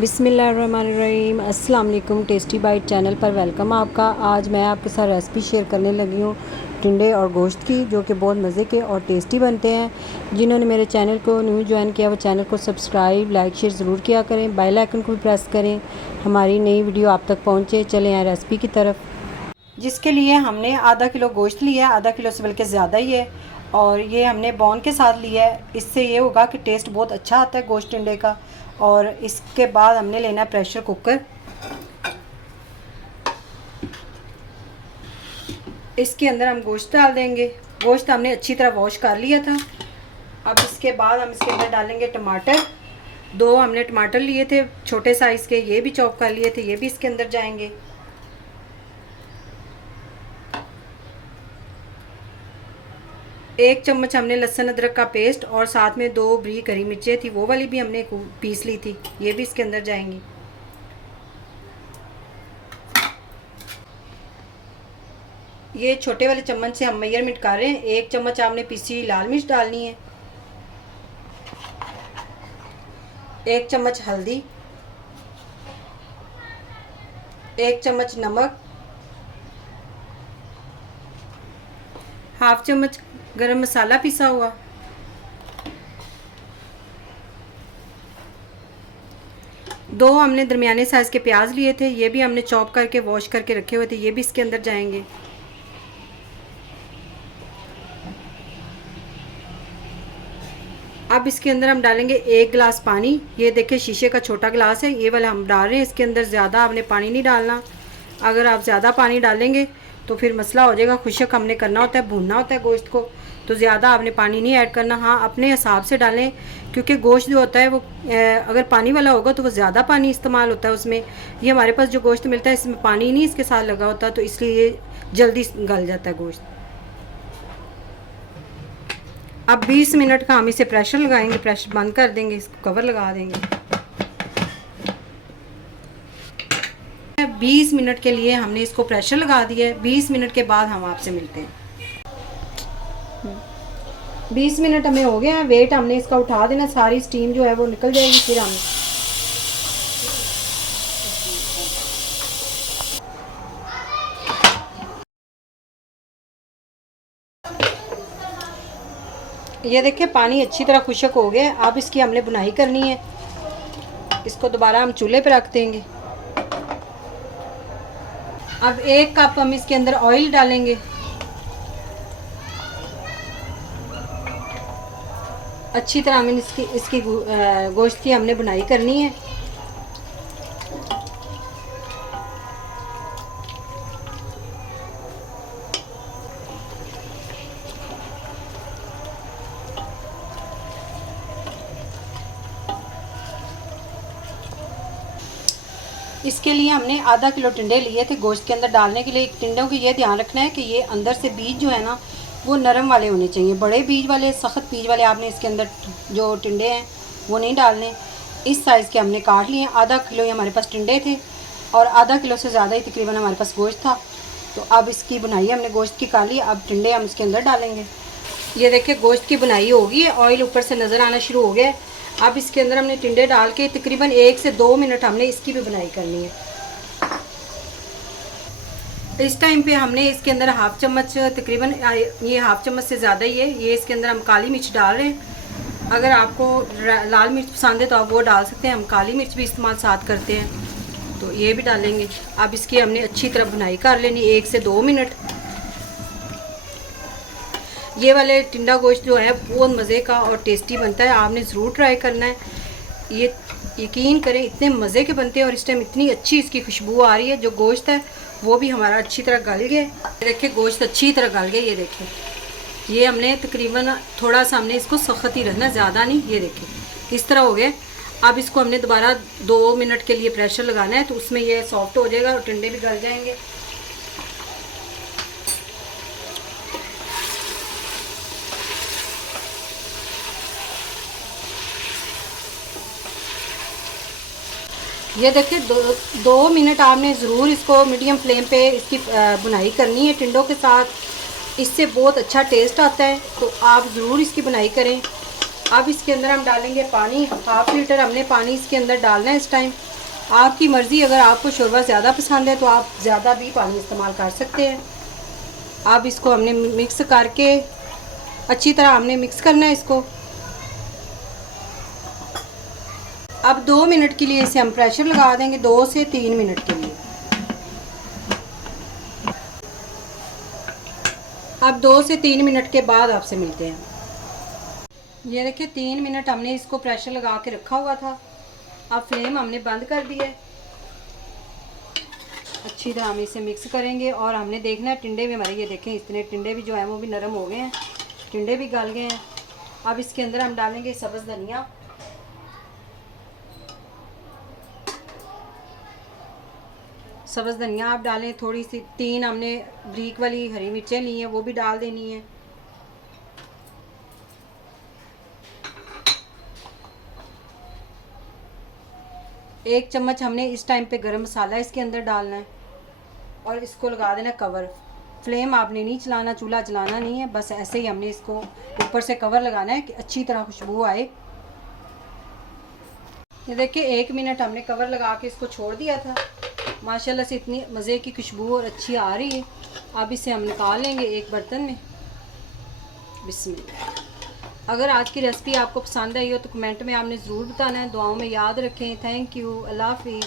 बिस्मिल्लाहिर्रहमानिर्रहीम। अस्सलाम वालेकुम। टेस्टी बाइट चैनल पर वेलकम आपका। आज मैं आपके साथ रेसिपी शेयर करने लगी हूँ टिंडे और गोश्त की, जो कि बहुत मज़े के और टेस्टी बनते हैं। जिन्होंने मेरे चैनल को न्यू ज्वाइन किया वो चैनल को सब्सक्राइब लाइक शेयर ज़रूर किया करें, बेल आइकन को भी प्रेस करें, हमारी नई वीडियो आप तक पहुँचे। चलें आए रेसिपी की तरफ। जिसके लिए हमने आधा किलो गोश्त लिया है, आधा किलो से बल्कि ज़्यादा ही है, और ये हमने बॉन के साथ लिया है। इससे ये होगा कि टेस्ट बहुत अच्छा आता है गोश्त टिंडे का। और इसके बाद हमने लेना है प्रेशर कुकर। इसके अंदर हम गोश्त डाल देंगे। गोश्त हमने अच्छी तरह वॉश कर लिया था। अब इसके बाद हम इसके अंदर डालेंगे टमाटर। दो हमने टमाटर लिए थे छोटे साइज़ के, ये भी चॉप कर लिए थे, ये भी इसके अंदर जाएंगे। एक चम्मच हमने लहसुन अदरक का पेस्ट, और साथ में दो बारीक हरी मिर्चें थी, वो वाली भी हमने पीस ली थी, ये भी इसके अंदर जाएंगी। ये छोटे वाले चम्मच से हम मेजरमेंट कर रहे हैं। एक चम्मच आपने पीसी लाल मिर्च डालनी है, एक चम्मच हल्दी, एक चम्मच नमक, हाफ चम्मच गरम मसाला पिसा हुआ, दो हमने दरमियाने साइज़ के प्याज लिए थे, ये भी हमने चॉप करके वॉश करके रखे हुए थे, ये भी इसके अंदर जाएंगे। अब इसके अंदर हम डालेंगे एक गिलास पानी। ये देखिए शीशे का छोटा गिलास है, ये वाला हम डाल रहे हैं इसके अंदर। ज़्यादा आपने पानी नहीं डालना। अगर आप ज़्यादा पानी डालेंगे तो फिर मसला हो जाएगा। खुशक हमने करना होता है, भूनना होता है गोश्त को, तो ज़्यादा आपने पानी नहीं ऐड करना। हाँ, अपने हिसाब से डालें, क्योंकि गोश्त जो होता है वो अगर पानी वाला होगा तो वो ज़्यादा पानी इस्तेमाल होता है उसमें। ये हमारे पास जो गोश्त मिलता है इसमें पानी नहीं इसके साथ लगा होता, तो इसलिए ये जल्दी गल जाता है गोश्त। अब 20 मिनट का हम इसे प्रेशर लगाएंगे। प्रेशर बंद कर देंगे, इसको कवर लगा देंगे। 20 मिनट के लिए हमने इसको प्रेशर लगा दिया है। 20 मिनट के बाद हम आपसे मिलते हैं। 20 मिनट हमें हो गया है। वेट हमने इसका उठा देना, सारी स्टीम जो है वो निकल जाएगी। फिर हम ये देखिए पानी अच्छी तरह खुश्क हो गया। अब इसकी हमने बुनाई करनी है। इसको दोबारा हम चूल्हे पे रख देंगे। अब एक कप हम इसके अंदर ऑयल डालेंगे। अच्छी तरह हमें इसकी गोश्त की हमने बुनाई करनी है। इसके लिए हमने आधा किलो टिंडे लिए थे गोश्त के अंदर डालने के लिए। टिंडों की ये ध्यान रखना है कि ये अंदर से बीज जो है ना वो नरम वाले होने चाहिए। बड़े बीज वाले, सख्त बीज वाले आपने इसके अंदर जो टिंडे हैं वो नहीं डालने। इस साइज़ के हमने काट लिए। आधा किलो ही हमारे पास टिंडे थे और आधा किलो से ज़्यादा ही तकरीबन हमारे पास गोश्त था। तो अब इसकी बुनाई हमने गोश्त की कर ली। अब टिंडे हम इसके अंदर डालेंगे। ये देखिए गोश्त की बुनाई होगी है, ऑयल ऊपर से नज़र आना शुरू हो गया है। अब इसके अंदर हमने टिंडे डाल के तकरीबन 1 से 2 मिनट हमने इसकी भी बुनाई करनी है। इस टाइम पे हमने इसके अंदर हाफ चम्मच, तकरीबन ये हाफ चम्मच से ज़्यादा ही है, ये इसके अंदर हम काली मिर्च डाल रहे हैं। अगर आपको लाल मिर्च पसंद है तो आप वो डाल सकते हैं, हम काली मिर्च भी इस्तेमाल साथ करते हैं, तो ये भी डालेंगे। अब इसकी हमने अच्छी तरह बुनाई कर लेनी 1 से 2 मिनट। ये वाले टिंडा गोश्त जो है बहुत मज़े का और टेस्टी बनता है, आपने ज़रूर ट्राई करना है। ये यकीन करें इतने मज़े के बनते हैं, और इस टाइम इतनी अच्छी इसकी खुशबू आ रही है। जो गोश्त है वो भी हमारा अच्छी तरह गल गया। ये देखिए गोश्त अच्छी तरह गल गया। ये देखिए ये हमने तकरीबन थोड़ा सा हमने इसको सख्त ही रखना, ज़्यादा नहीं। ये देखिए इस तरह हो गया। अब इसको हमने दोबारा 2 मिनट के लिए प्रेशर लगाना है, तो उसमें ये सॉफ्ट हो जाएगा और टिंडे भी गल जाएंगे। ये देखिए 2 मिनट आपने ज़रूर इसको मीडियम फ्लेम पे इसकी बुनाई करनी है टिंडों के साथ। इससे बहुत अच्छा टेस्ट आता है, तो आप ज़रूर इसकी बुनाई करें। अब इसके अंदर हम डालेंगे पानी। 1/2 लीटर हमने पानी इसके अंदर डालना है इस टाइम। आपकी मर्ज़ी, अगर आपको शोरबा ज़्यादा पसंद है तो आप ज़्यादा भी पानी इस्तेमाल कर सकते हैं। अब इसको हमने मिक्स करके अच्छी तरह हमने मिक्स करना है इसको। अब 2 मिनट के लिए इसे हम प्रेशर लगा देंगे, 2 से 3 मिनट के लिए। अब 2 से 3 मिनट के बाद आपसे मिलते हैं। ये देखिए 3 मिनट हमने इसको प्रेशर लगा के रखा हुआ था। अब फ्लेम हमने बंद कर दी है। अच्छी तरह हम इसे मिक्स करेंगे और हमने देखना है टिंडे भी हमारे, ये देखें इतने टिंडे भी जो है वो भी नरम हो गए हैं, टिंडे भी गल गए हैं। अब इसके अंदर हम डालेंगे सब्ज़ धनिया। सब्ज़ धनिया आप डालें थोड़ी सी। 3 हमने बारीक वाली हरी मिर्चें ली हैं, वो भी डाल देनी है। एक चम्मच हमने इस टाइम पे गरम मसाला इसके अंदर डालना है और इसको लगा देना कवर। फ्लेम आपने नहीं चलाना, चूल्हा जलाना नहीं है, बस ऐसे ही हमने इसको ऊपर से कवर लगाना है कि अच्छी तरह खुशबू आए। ये देखिए 1 मिनट हमने कवर लगा के इसको छोड़ दिया था। माशाल्लाह से इतनी मज़े की खुशबू और अच्छी आ रही है। अब इसे हम निकाल लेंगे एक बर्तन में। बिस्मिल्लाह। अगर आज की रेसिपी आपको पसंद आई हो तो कमेंट में आपने ज़रूर बताना है। दुआओं में याद रखें। Thank you. अल्लाह हाफिज़।